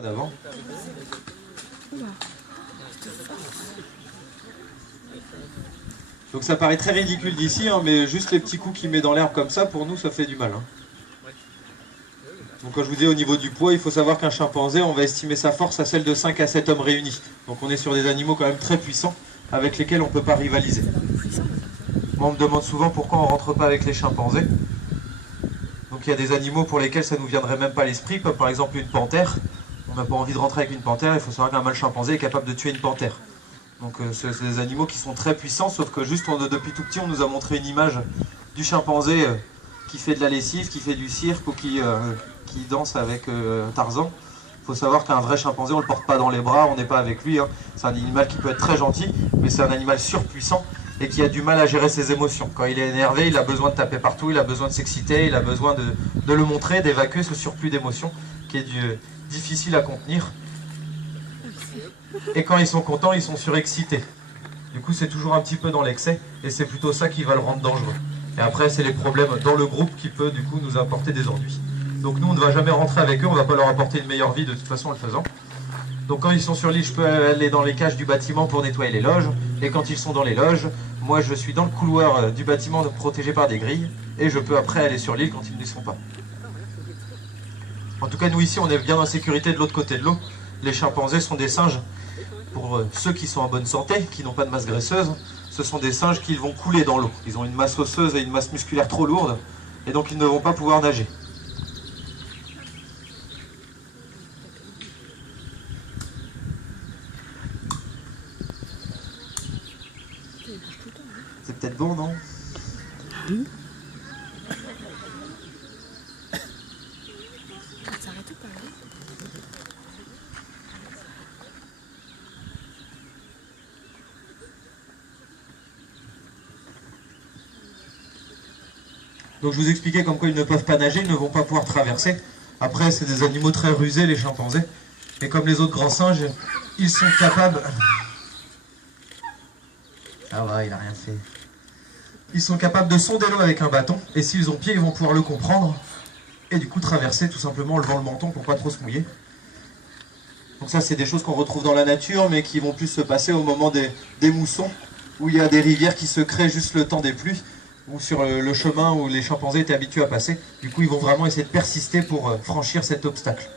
Pas d'avant. Donc ça paraît très ridicule d'ici, hein, mais juste les petits coups qu'il met dans l'herbe comme ça, pour nous, ça fait du mal. Hein. Donc quand je vous dis au niveau du poids, il faut savoir qu'un chimpanzé, on va estimer sa force à celle de 5 à 7 hommes réunis. Donc on est sur des animaux quand même très puissants, avec lesquels on ne peut pas rivaliser. Moi on me demande souvent pourquoi on ne rentre pas avec les chimpanzés. Donc il y a des animaux pour lesquels ça ne nous viendrait même pas à l'esprit, comme par exemple une panthère. On n'a pas envie de rentrer avec une panthère, il faut savoir qu'un mâle chimpanzé est capable de tuer une panthère. Donc c'est des animaux qui sont très puissants, sauf que juste depuis tout petit on nous a montré une image du chimpanzé qui fait de la lessive, qui fait du cirque ou qui danse avec Tarzan. Il faut savoir qu'un vrai chimpanzé on ne le porte pas dans les bras, on n'est pas avec lui. Hein. C'est un animal qui peut être très gentil, mais c'est un animal surpuissant et qui a du mal à gérer ses émotions. Quand il est énervé, il a besoin de taper partout, il a besoin de s'exciter, il a besoin de le montrer, d'évacuer ce surplus d'émotions qui est difficile à contenir. Et quand ils sont contents, ils sont surexcités. Du coup, c'est toujours un petit peu dans l'excès, et c'est plutôt ça qui va le rendre dangereux. Et après, c'est les problèmes dans le groupe qui peut du coup nous apporter des ennuis. Donc nous, on ne va jamais rentrer avec eux, on ne va pas leur apporter une meilleure vie de toute façon en le faisant. Donc quand ils sont sur l'île, je peux aller dans les cages du bâtiment pour nettoyer les loges, et quand ils sont dans les loges, moi je suis dans le couloir du bâtiment protégé par des grilles, et je peux après aller sur l'île quand ils n'y sont pas. En tout cas, nous ici, on est bien en sécurité de l'autre côté de l'eau. Les chimpanzés sont des singes. Pour ceux qui sont en bonne santé, qui n'ont pas de masse graisseuse, ce sont des singes qui vont couler dans l'eau. Ils ont une masse osseuse et une masse musculaire trop lourde, et donc ils ne vont pas pouvoir nager. C'est peut-être bon, non ? Donc je vous expliquais comme quoi ils ne peuvent pas nager, ils ne vont pas pouvoir traverser. Après, c'est des animaux très rusés, les chimpanzés. Et comme les autres grands singes, ils sont capables... Ça va, il n'a rien fait. Ils sont capables de sonder l'eau avec un bâton. Et s'ils ont pied, ils vont pouvoir le comprendre. Et du coup traverser tout simplement en levant le menton pour pas trop se mouiller. Donc ça, c'est des choses qu'on retrouve dans la nature, mais qui vont plus se passer au moment des moussons, où il y a des rivières qui se créent juste le temps des pluies, ou sur le chemin où les chimpanzés étaient habitués à passer. Du coup, ils vont vraiment essayer de persister pour franchir cet obstacle.